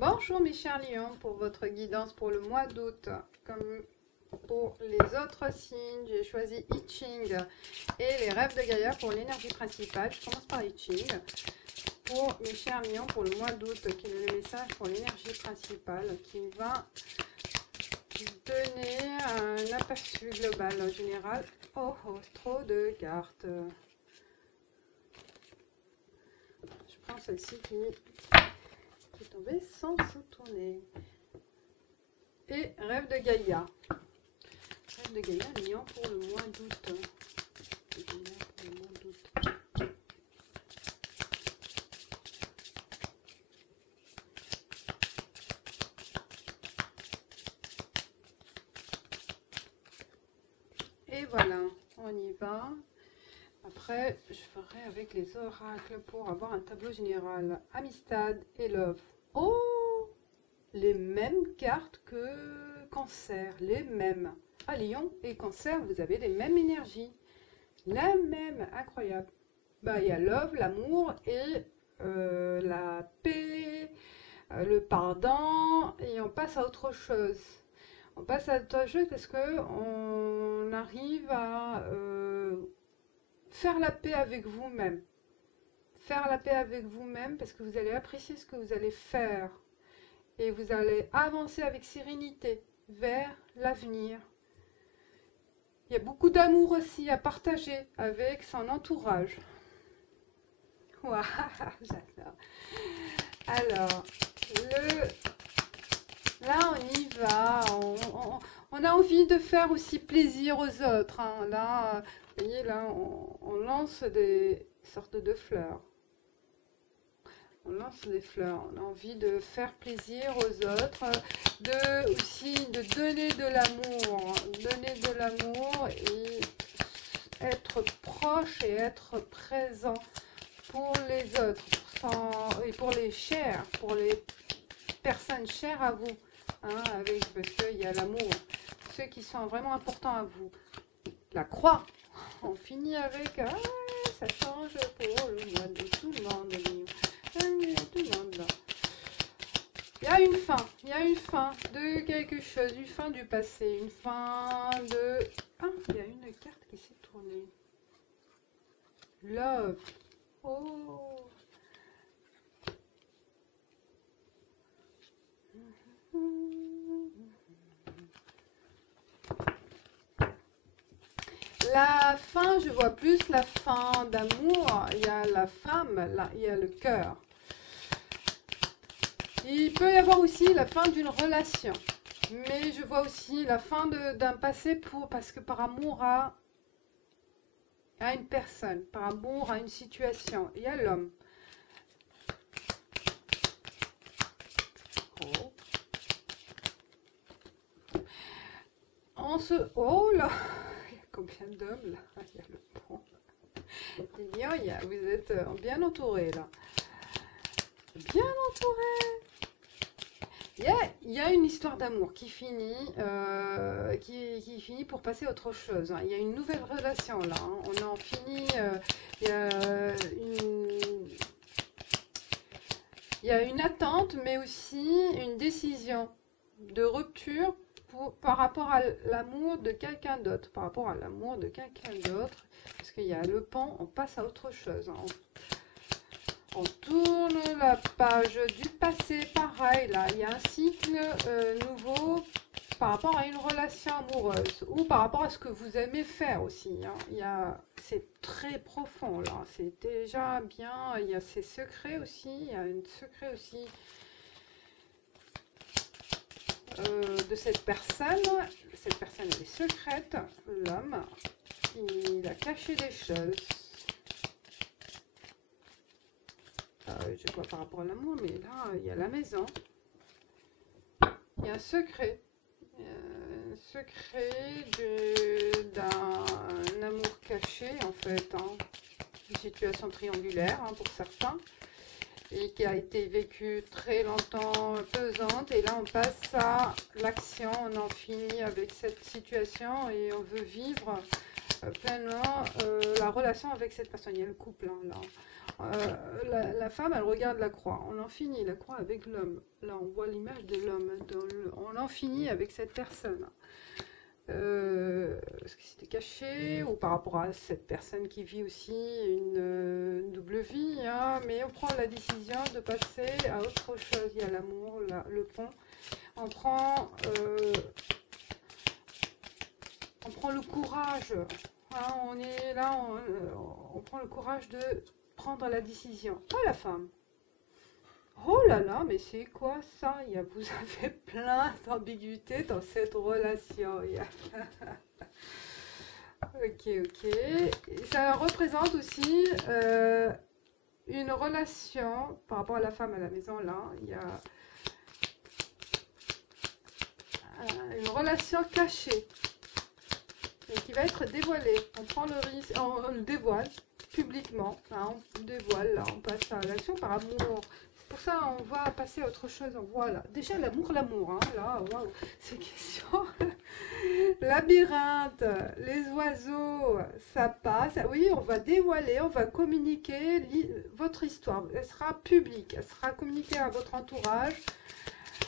Bonjour mes chers lions, pour votre guidance pour le mois d'août. Comme pour les autres signes, j'ai choisi I Ching et les rêves de Gaïa pour l'énergie principale. Je commence par I Ching. Pour mes chers lions, pour le mois d'août, quel est le message pour l'énergie principale qui va donner un aperçu global en général. Oh, trop de cartes. Je prends celle-ci qui est tombée sans se tourner. Et rêve de Gaïa. Rêve de Gaïa, lion pour le mois d'août. Et voilà, on y va. Après, je ferai avec les oracles pour avoir un tableau général. Amistad et Love. Oh, les mêmes cartes que Cancer, les mêmes. Ah, Lion et Cancer, vous avez les mêmes énergies. La même, incroyable. Bah, il y a Love, l'amour et la paix, le pardon, et on passe à autre chose. On passe à autre chose parce que on arrive à faire la paix avec vous-même. Faire la paix avec vous-même parce que vous allez apprécier ce que vous allez faire. Et vous allez avancer avec sérénité vers l'avenir. Il y a beaucoup d'amour aussi à partager avec son entourage. Waouh, j'adore. Alors, là on y va. On a envie de faire aussi plaisir aux autres. Hein. Là, vous voyez, là, on lance des sortes de fleurs. On lance des fleurs. On a envie de faire plaisir aux autres, aussi de donner de l'amour. Donner de l'amour et être proche et être présent pour les autres et pour les chers, pour les personnes chères à vous. Hein, parce qu'il y a l'amour. Ceux qui sont vraiment importants à vous. La croix. On finit avec ça change pour le mois de tout le monde. Tout le monde là. Il y a une fin de quelque chose, une fin du passé, une fin de... Ah, il y a une carte qui s'est tournée. Love. Oh. La fin, je vois plus la fin d'amour. Il y a la femme, là, il y a le cœur. Il peut y avoir aussi la fin d'une relation. Mais je vois aussi la fin d'un passé parce que par amour à une personne, par amour à une situation. Il y a l'homme. Oh là, il y a combien d'hommes là? Il y a le pont. Vous êtes bien entouré là. Bien entouré. Il y a une histoire d'amour qui finit, qui finit pour passer à autre chose. Hein. Il y a une nouvelle relation là. Hein. On en finit. Il y a une attente, mais aussi une décision de rupture par rapport à l'amour de quelqu'un d'autre. Par rapport à l'amour de quelqu'un d'autre. Parce qu'il y a le pont, on passe à autre chose. Hein. On tourne la page du passé, pareil, là, il y a un cycle nouveau par rapport à une relation amoureuse ou par rapport à ce que vous aimez faire aussi. Hein. C'est très profond, là, c'est déjà bien, il y a ces secrets aussi, il y a un secret aussi de cette personne. Cette personne, elle est secrète, l'homme, il a caché des choses. Je vois par rapport à l'amour, mais là, il y a la maison. Il y a un secret. D'un amour caché, en fait. Hein. Une situation triangulaire, hein, pour certains. Et qui a été vécue très longtemps, pesante. Et là, on passe à l'action. On en finit avec cette situation et on veut vivre pleinement la relation avec cette personne. Il y a le couple, hein, là. La femme, elle regarde la croix. On en finit la croix avec l'homme. Là, on voit l'image de l'homme. On en finit avec cette personne. Est-ce que c'était caché ou par rapport à cette personne qui vit aussi une double vie, hein, mais on prend la décision de passer à autre chose. Il y a l'amour, le pont. On prend le courage. Hein, on est là, on prend le courage de prendre la décision. Pas la femme. Oh là là, mais c'est quoi ça? Vous avez plein d'ambiguïtés dans cette relation. Ok, ok. Et ça représente aussi une relation par rapport à la femme à la maison. Là, il y a une relation cachée et qui va être dévoilée. On prend le risque, on le dévoile publiquement. Hein, on dévoile, là, on passe à l'action par amour. Pour ça, on va passer à autre chose. Voilà. Déjà, l'amour, hein. Là, waouh, ces questions. Labyrinthe, les oiseaux, ça passe. Oui, on va dévoiler, on va communiquer votre histoire. Elle sera publique, elle sera communiquée à votre entourage.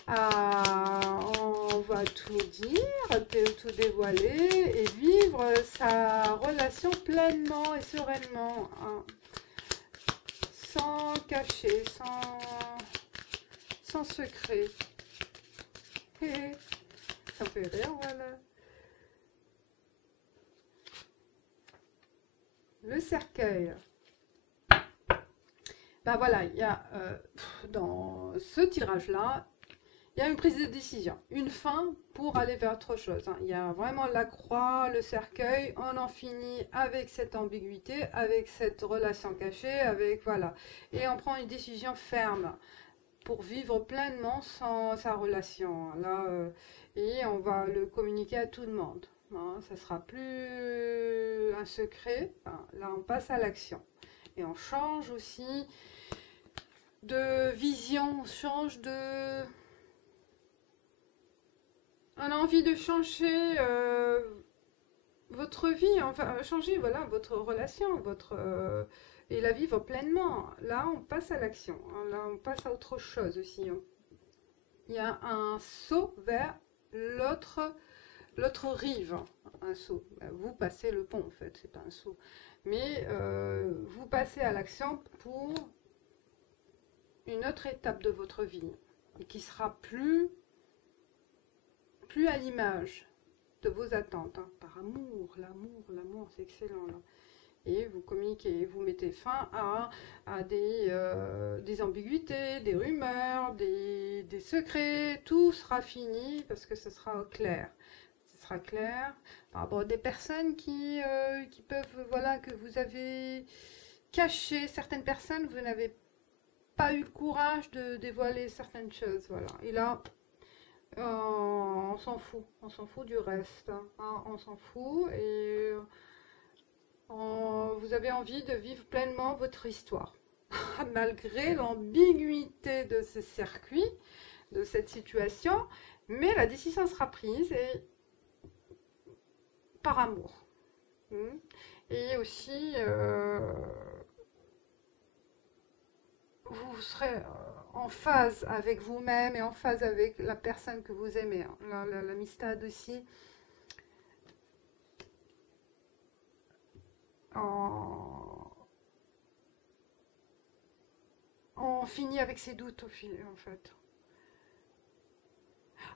On va tout dire, tout dévoiler et vivre sa relation pleinement et sereinement. Hein. Sans cacher, sans secret. Ça me fait rire, voilà. Le cercueil. Ben voilà, il y a dans ce tirage-là, il y a une prise de décision, une fin pour aller vers autre chose. Hein. Il y a vraiment la croix, le cercueil, on en finit avec cette ambiguïté, avec cette relation cachée, avec voilà. Et on prend une décision ferme pour vivre pleinement sa relation. Hein. Là, et on va le communiquer à tout le monde. Hein. Ça sera plus un secret. Hein. Là, on passe à l'action. Et on change aussi de vision, on change de... On a envie de changer votre vie, enfin changer voilà votre relation, et la vivre pleinement. Là, on passe à l'action. Hein, là, on passe à autre chose aussi. Hein. Il y a un saut vers l'autre rive. Un saut. Vous passez le pont en fait, c'est pas un saut. Mais vous passez à l'action pour une autre étape de votre vie et qui sera plus à l'image de vos attentes, hein, par amour, l'amour, c'est excellent là. Et vous communiquez, vous mettez fin à des ambiguïtés, des rumeurs, des secrets, tout sera fini parce que ce sera clair. Ce sera clair par rapport à des personnes qui peuvent, voilà, que vous avez caché, certaines personnes, vous n'avez pas eu le courage de dévoiler certaines choses, voilà. Et là, on s'en fout du reste, hein, on s'en fout et vous avez envie de vivre pleinement votre histoire, malgré l'ambiguïté de ce circuit, de cette situation, mais la décision sera prise et par amour. Et aussi, vous serez en phase avec vous-même et en phase avec la personne que vous aimez. Hein. L'amistad aussi. On finit avec ses doutes en fait.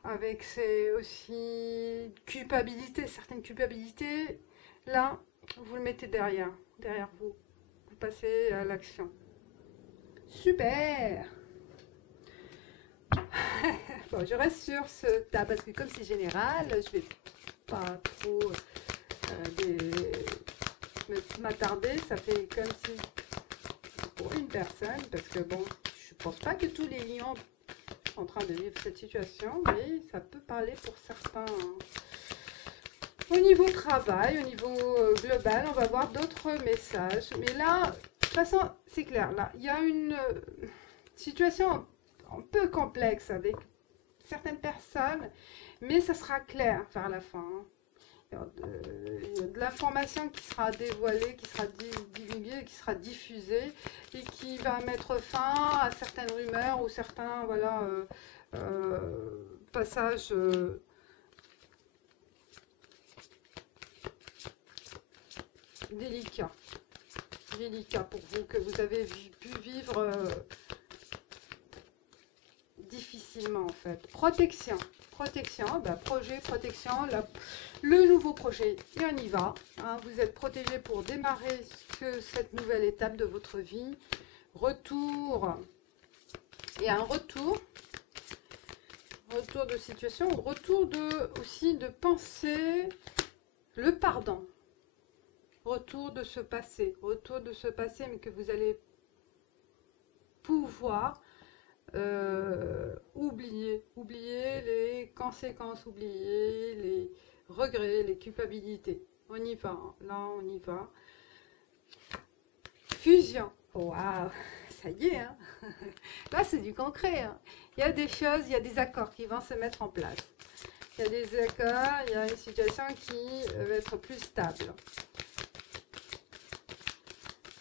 Avec ses aussi culpabilités, certaines culpabilités. Là, vous le mettez derrière vous. Vous passez à l'action. Super. Bon, je reste sur ce tas parce que comme c'est général, je vais pas trop m'attarder. Ça fait comme si pour une personne, parce que bon, je pense pas que tous les lions sont en train de vivre cette situation, mais ça peut parler pour certains. Hein. Au niveau travail, au niveau global, on va voir d'autres messages. Mais là, de toute façon, c'est clair. Là, il y a une situation un peu complexe avec certaines personnes, mais ça sera clair vers la fin. Hein. Il y a de l'information qui sera dévoilée, qui sera divulguée, qui sera diffusée et qui va mettre fin à certaines rumeurs ou certains voilà, passages délicats pour vous, que vous avez pu vivre difficilement en fait. Protection, projet, protection, le nouveau projet, et on y va. Hein, vous êtes protégé pour démarrer cette nouvelle étape de votre vie. Retour, et un retour de situation, retour aussi de pensée, le pardon. Retour de ce passé, mais que vous allez pouvoir oublier les conséquences, oublier les regrets, les culpabilités. On y va, hein. Là on y va. Fusion, waouh, ça y est, hein. Là c'est du concret, hein. Il y a des choses, il y a des accords qui vont se mettre en place. Il y a des accords, il y a une situation qui va être plus stable.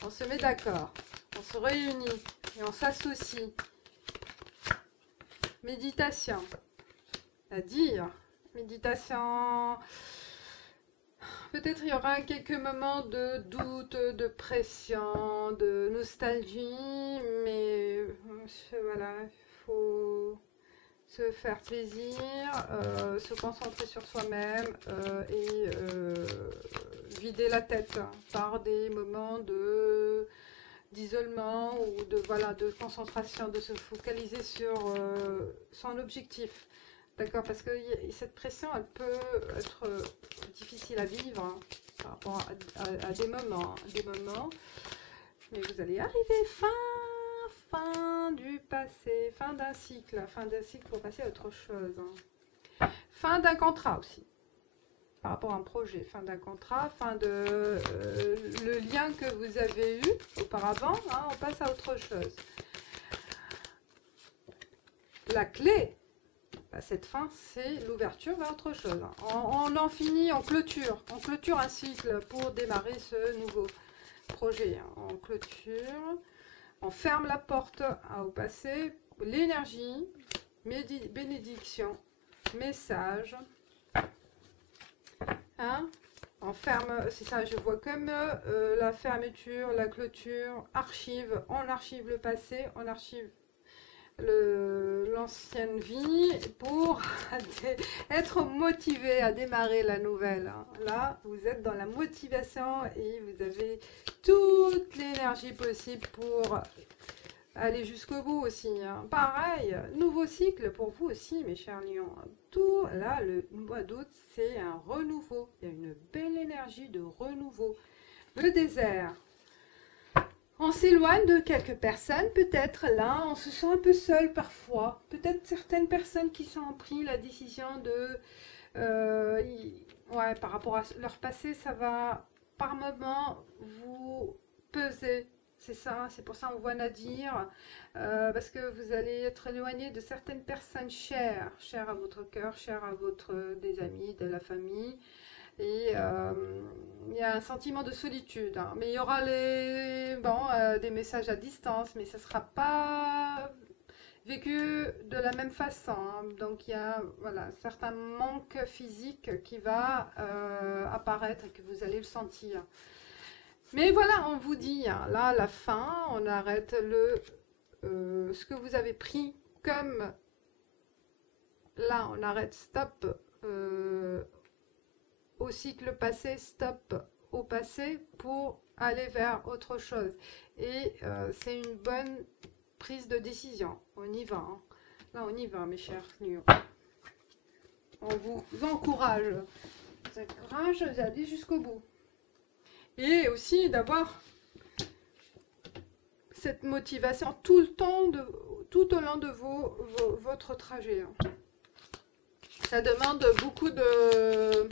On se met d'accord, on se réunit et on s'associe. Méditation, c'est-à-dire méditation. Peut-être il y aura quelques moments de doute, de pression, de nostalgie, mais voilà, il faut se faire plaisir, se concentrer sur soi-même et vider la tête par des moments d'isolement ou de concentration, de se focaliser sur son objectif. D'accord, parce que cette pression, elle peut être difficile à vivre hein, par rapport à des moments, mais vous allez arriver fin du passé, fin d'un cycle pour passer à autre chose. Hein. Fin d'un contrat aussi, par rapport à un projet, fin d'un contrat, fin de le lien que vous avez eu auparavant, hein, on passe à autre chose. La clé, cette fin, c'est l'ouverture vers autre chose. On en finit, on clôture un cycle pour démarrer ce nouveau projet. On clôture, on ferme la porte au passé, l'énergie, bénédiction, message. Hein, on ferme, c'est ça, je vois comme la fermeture, la clôture, archive, on archive le passé, on archive l'ancienne vie pour être motivé à démarrer la nouvelle. Là, vous êtes dans la motivation et vous avez toute l'énergie possible pour aller jusqu'au bout aussi. Hein. Pareil, nouveau cycle pour vous aussi, mes chers lions. Tout, là, le mois d'août, c'est un renouveau. Il y a une belle énergie de renouveau. Le désert. On s'éloigne de quelques personnes, peut-être là, on se sent un peu seul parfois. Peut-être certaines personnes qui ont pris la décision de... ouais, par rapport à leur passé, ça va par moment vous peser. C'est ça, c'est pour ça qu'on voit Nadir. Parce que vous allez être éloigné de certaines personnes chères à votre cœur, chères à des amis, de la famille. Et il y a un sentiment de solitude, hein. Mais il y aura des messages à distance, mais ça ne sera pas vécu de la même façon, hein. Donc il y a certains manques physiques qui va apparaître et que vous allez le sentir. Mais voilà, on vous dit, hein, là, à la fin, on arrête ce que vous avez pris comme... Là, on arrête, stop. Au cycle passé, stop au passé pour aller vers autre chose. Et c'est une bonne prise de décision. On y va. Hein. Là, on y va, mes chers lions. On vous encourage. Vous encourage d'aller jusqu'au bout. Et aussi d'avoir cette motivation tout au long de votre trajet. Hein. Ça demande beaucoup de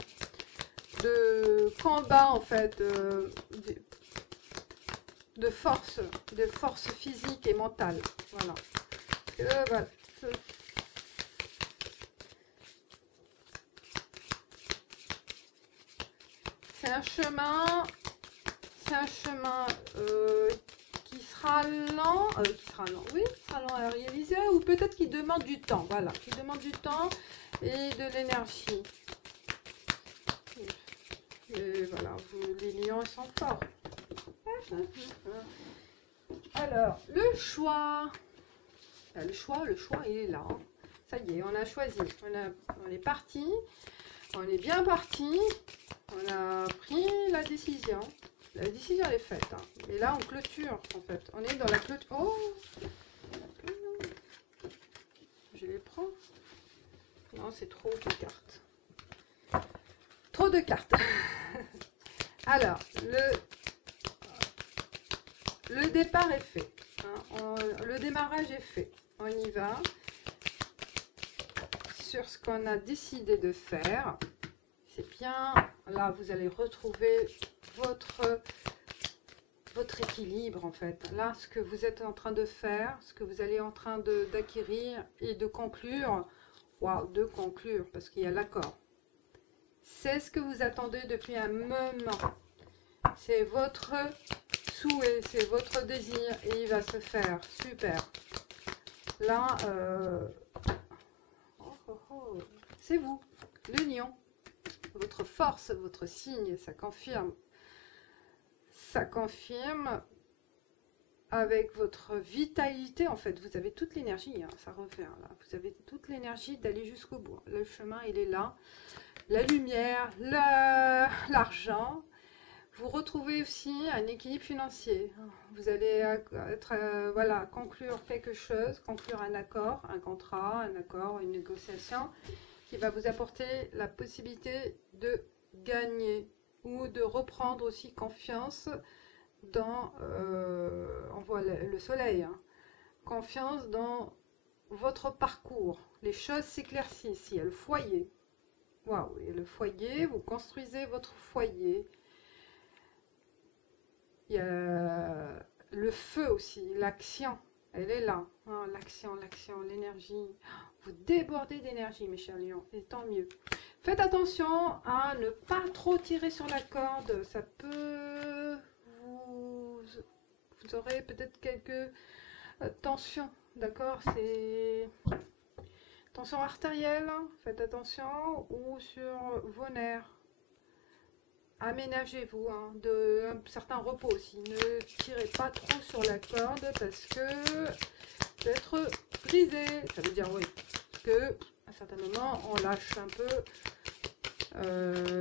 combat en fait, de force physique et mentale. Voilà. Voilà. c'est un chemin qui sera lent, oui, qui sera lent à réaliser, ou peut-être qui demande du temps, voilà, qui demande du temps et de l'énergie. Et voilà, les lions ils sont forts. Alors, le choix, il est là. Hein. Ça y est, on a choisi, on est parti, on est bien parti, on a pris la décision. La décision est faite. Hein. Et là, on clôture, en fait. On est dans la clôture. Oh! Je les prends. Non, c'est trop de cartes. Trop de cartes. Alors, le départ est fait. Hein. Le démarrage est fait. On y va. Sur ce qu'on a décidé de faire. C'est bien. Là, vous allez retrouver votre équilibre, en fait. Là, ce que vous êtes en train de faire, ce que vous allez en train d'acquérir et de conclure. Waouh, de conclure, parce qu'il y a l'accord. C'est ce que vous attendez depuis un moment. C'est votre souhait, c'est votre désir et il va se faire. Super. Là, c'est vous, le lion. Votre force, votre signe, ça confirme. Ça confirme avec votre vitalité. En fait, vous avez toute l'énergie, hein, ça revient là. Vous avez toute l'énergie d'aller jusqu'au bout. Le chemin, il est là. La lumière, l'argent. Vous retrouvez aussi un équilibre financier. Vous allez voilà, conclure quelque chose, conclure un accord, un contrat, un accord, une négociation qui va vous apporter la possibilité de gagner ou de reprendre aussi confiance dans, on voit le soleil, hein, confiance dans votre parcours. Les choses s'éclaircissent. Il y a le foyer. Waouh, et le foyer, vous construisez votre foyer. Il y a le feu aussi, l'action, elle est là. Hein, l'action, l'énergie. Vous débordez d'énergie, mes chers lions, et tant mieux. Faites attention à ne pas trop tirer sur la corde. Ça peut vous aurez peut-être quelques tensions, d'accord? C'est tension artérielle, faites attention, ou sur vos nerfs. Aménagez-vous, hein, un certain repos aussi. Ne tirez pas trop sur la corde parce que peut être brisé. Ça veut dire oui, que à certains moments on lâche un peu.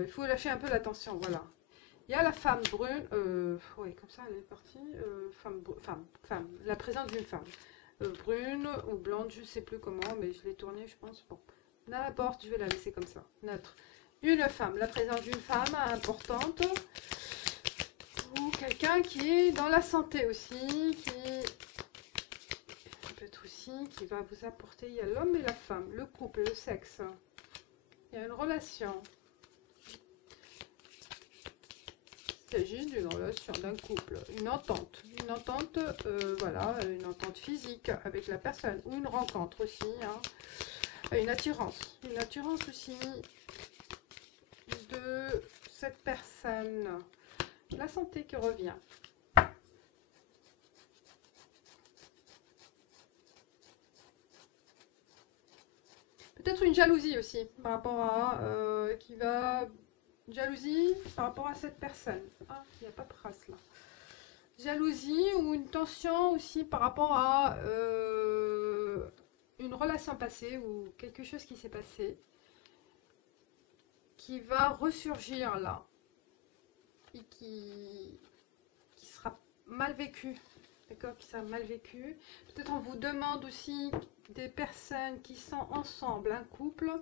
Il faut lâcher un peu la tension, voilà. Il y a la femme brune. Oui, comme ça elle est partie. Femme, la présence d'une femme. Brune ou blonde, je ne sais plus comment, mais je l'ai tournée, je pense. Bon, n'importe, je vais la laisser comme ça. Neutre. Une femme, la présence d'une femme importante. Ou quelqu'un qui est dans la santé aussi, qui peut être aussi, qui va vous apporter. Il y a l'homme et la femme, le couple, le sexe. Il y a une relation. Il s'agit d'une relation, d'un couple, une entente, voilà, une entente physique avec la personne, ou une rencontre aussi, hein, une attirance aussi de cette personne, la santé qui revient. Peut-être une jalousie aussi, par rapport à, jalousie par rapport à cette personne. Ah, il n'y a pas de trace là. Jalousie ou une tension aussi par rapport à une relation passée ou quelque chose qui s'est passé qui va ressurgir là et qui sera mal vécu. D'accord, qui sera mal vécu. Peut-être on vous demande aussi des personnes qui sont ensemble, un couple,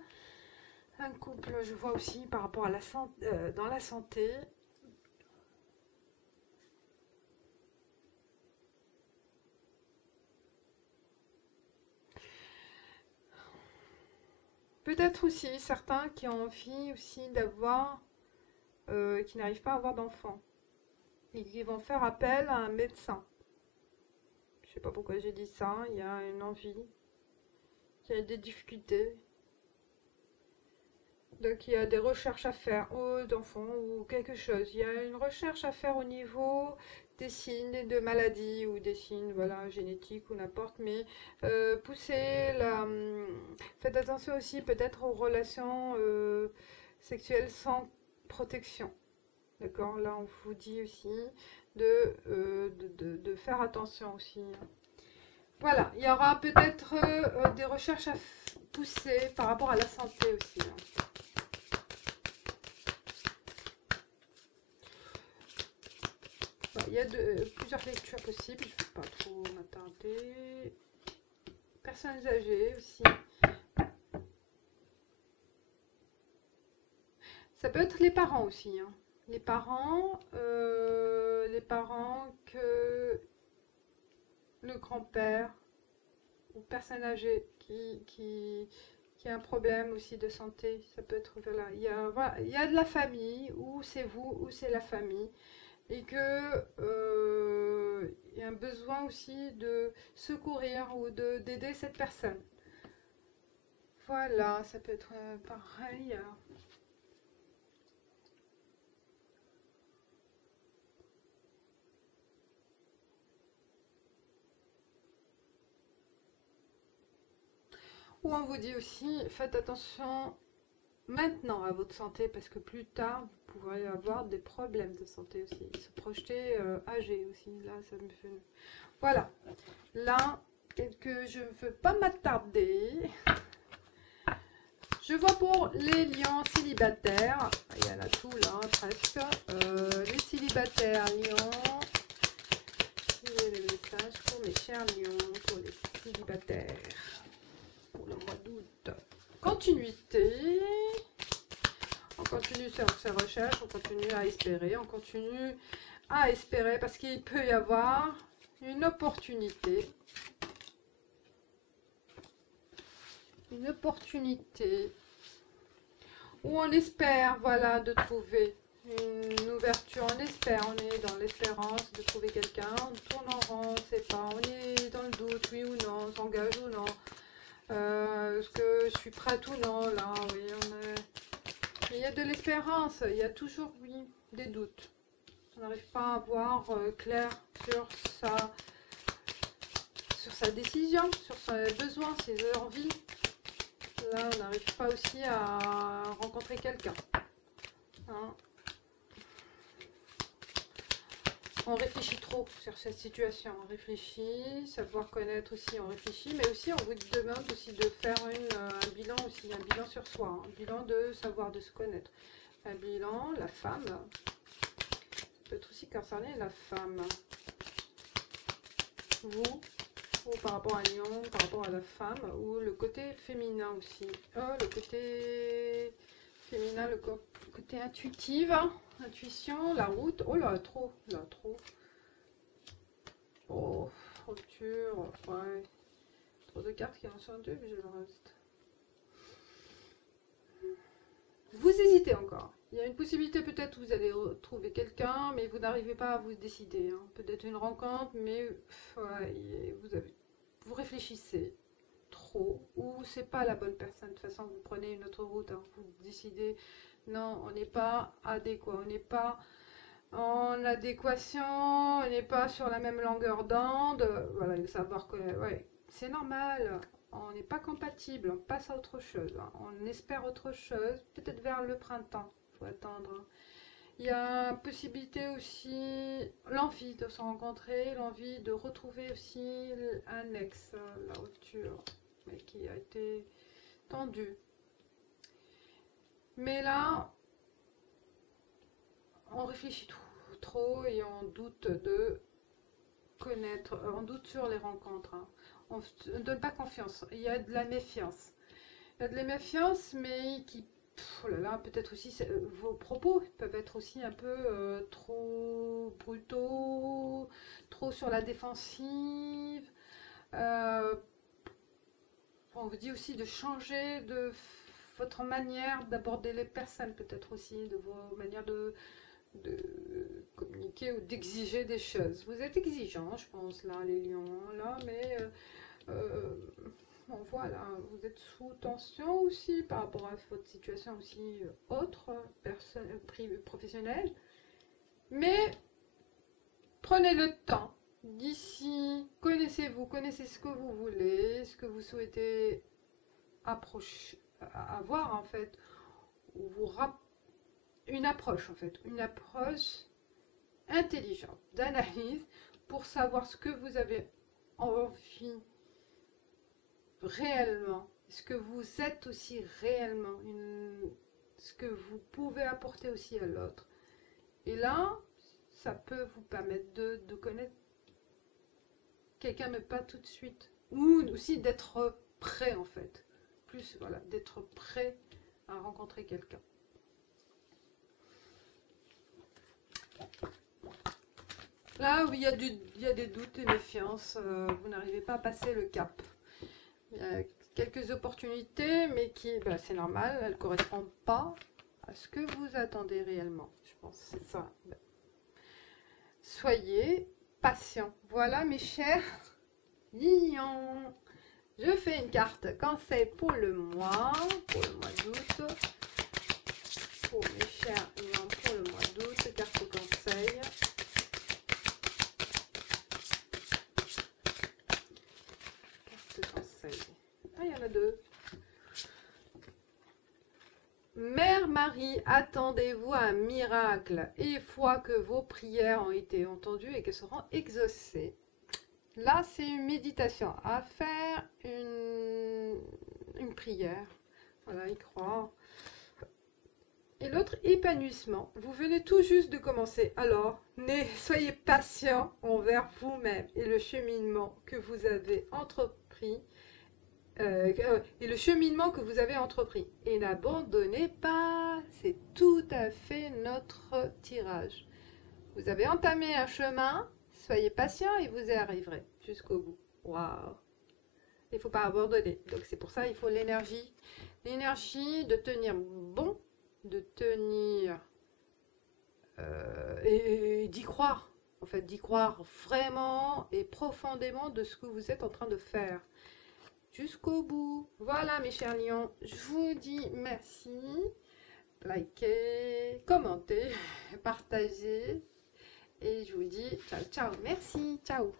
je vois aussi par rapport à la santé, dans la santé. Peut-être aussi certains qui ont envie aussi d'avoir, qui n'arrivent pas à avoir d'enfants. Et qui vont faire appel à un médecin. Je sais pas pourquoi j'ai dit ça, il y a une envie, il y a des difficultés. Donc il y a des recherches à faire d'enfants ou quelque chose. Il y a une recherche à faire au niveau des signes de maladie ou des signes voilà, génétiques ou n'importe. Mais pousser la... Faites attention aussi peut-être aux relations sexuelles sans protection. D'accord? Là on vous dit aussi de faire attention aussi. Voilà, il y aura peut-être des recherches à pousser par rapport à la santé aussi. Il y a plusieurs lectures possibles, je ne vais pas trop m'attarder. Personnes âgées aussi. Ça peut être les parents aussi. Hein. Les parents que le grand-père ou personne âgée qui a un problème aussi de santé, ça peut être voilà. Voilà, il y a de la famille, ou c'est vous, ou c'est la famille. Et que il y a un besoin aussi de secourir ou d'aider cette personne. Voilà, ça peut être pareil. Ou on vous dit aussi, faites attention maintenant à votre santé parce que plus tard, vous pourrez avoir des problèmes de santé aussi. Se projeter âgé aussi, là, ça me fait... Voilà, là, je ne veux pas m'attarder. Je vois pour les lions célibataires, il y en a tout là, presque. Les célibataires lions, les messages pour mes chers lions, pour les célibataires, pour le mois d'août. Continuité. On continue sur ces recherches, on continue à espérer, parce qu'il peut y avoir une opportunité. Une opportunité où on espère, voilà, de trouver une ouverture. On espère, on est dans l'espérance de trouver quelqu'un. On tourne en rond, on ne sait pas. On est dans le doute, oui ou non, on s'engage ou non. Est-ce que je suis prête ou non, là, oui, il y a de l'espérance, il y a toujours, oui, des doutes. On n'arrive pas à voir clair sur sa décision, sur ses besoins, ses envies. Là, on n'arrive pas aussi à rencontrer quelqu'un. Hein. On réfléchit trop sur cette situation. On réfléchit, savoir connaître aussi, on réfléchit. Mais aussi, on vous demande aussi de faire un bilan aussi, un bilan sur soi. Hein, un bilan de savoir, de se connaître. Un bilan, la femme. Peut être aussi concerner la femme. Vous, ou par rapport à Lyon, par rapport à la femme, ou le côté féminin aussi. Le côté féminin, le côté intuitif, intuition, la route. Oh là, trop, là, trop. Oh, rupture, ouais. Trop de cartes qui en sont deux, mais je le reste. Vous hésitez encore. Il y a une possibilité, peut-être vous allez trouver quelqu'un, mais vous n'arrivez pas à vous décider. Hein. Peut-être une rencontre, mais ouais, vous réfléchissez trop, ou c'est pas la bonne personne. De toute façon, vous prenez une autre route. Hein. Vous décidez, non, on n'est pas adéquat, on n'est pas en adéquation, on n'est pas sur la même longueur d'onde. Voilà, il faut savoir que ouais, c'est normal. On n'est pas compatible, on passe à autre chose. Hein. On espère autre chose, peut-être vers le printemps. Il faut attendre. Hein. Il y a possibilité aussi, l'envie de se rencontrer, l'envie de retrouver aussi un ex, la rupture, mais qui a été tendue. Mais là, on réfléchit trop et on doute de connaître, on doute sur les rencontres. Hein. On ne donne pas confiance, il y a de la méfiance. Il y a de la méfiance, mais qui... Oh là là, peut-être aussi, vos propos peuvent être aussi un peu trop brutaux, trop sur la défensive. On vous dit aussi de changer de votre manière d'aborder les personnes, peut-être aussi, de vos manières de communiquer ou d'exiger des choses. Vous êtes exigeants, je pense, là, les lions, là, mais on voit voilà, vous êtes sous tension aussi par rapport à votre situation aussi autre, professionnelle. Mais prenez le temps d'ici, connaissez-vous, connaissez ce que vous voulez, ce que vous souhaitez avoir en fait, ou une approche en fait, une approche intelligente d'analyse pour savoir ce que vous avez envie réellement, ce que vous êtes aussi réellement, ce que vous pouvez apporter aussi à l'autre. Et là, ça peut vous permettre de connaître quelqu'un, mais pas tout de suite. Ou aussi d'être prêt en fait. Plus, voilà, d'être prêt à rencontrer quelqu'un. Là où il y a des doutes et méfiances, vous n'arrivez pas à passer le cap. Il y a quelques opportunités, mais qui, c'est normal, elles ne correspondent pas à ce que vous attendez réellement. Je pense que c'est ça. Soyez patient. Voilà mes chers lions. Je fais une carte conseil pour le mois d'août. Pour mes chers lions, pour le mois d'août, carte conseil. Carte conseil. Ah, il y en a deux. Mère Marie, attendez-vous à un miracle et foi que vos prières ont été entendues et qu'elles seront exaucées. Là, c'est une méditation à faire, une prière. Voilà, y croire. Et l'autre, épanouissement. Vous venez tout juste de commencer. Alors, soyez patient envers vous-même et le cheminement que vous avez entrepris. Et n'abandonnez pas, c'est tout à fait notre tirage. Vous avez entamé un chemin, soyez patient et vous y arriverez jusqu'au bout. Waouh! Il ne faut pas abandonner. Donc c'est pour ça il faut l'énergie de tenir bon, de tenir et d'y croire. En fait, d'y croire vraiment et profondément de ce que vous êtes en train de faire. Jusqu'au bout. Voilà mes chers lions, je vous dis merci, likez, commentez, partagez et je vous dis ciao ciao, merci, ciao.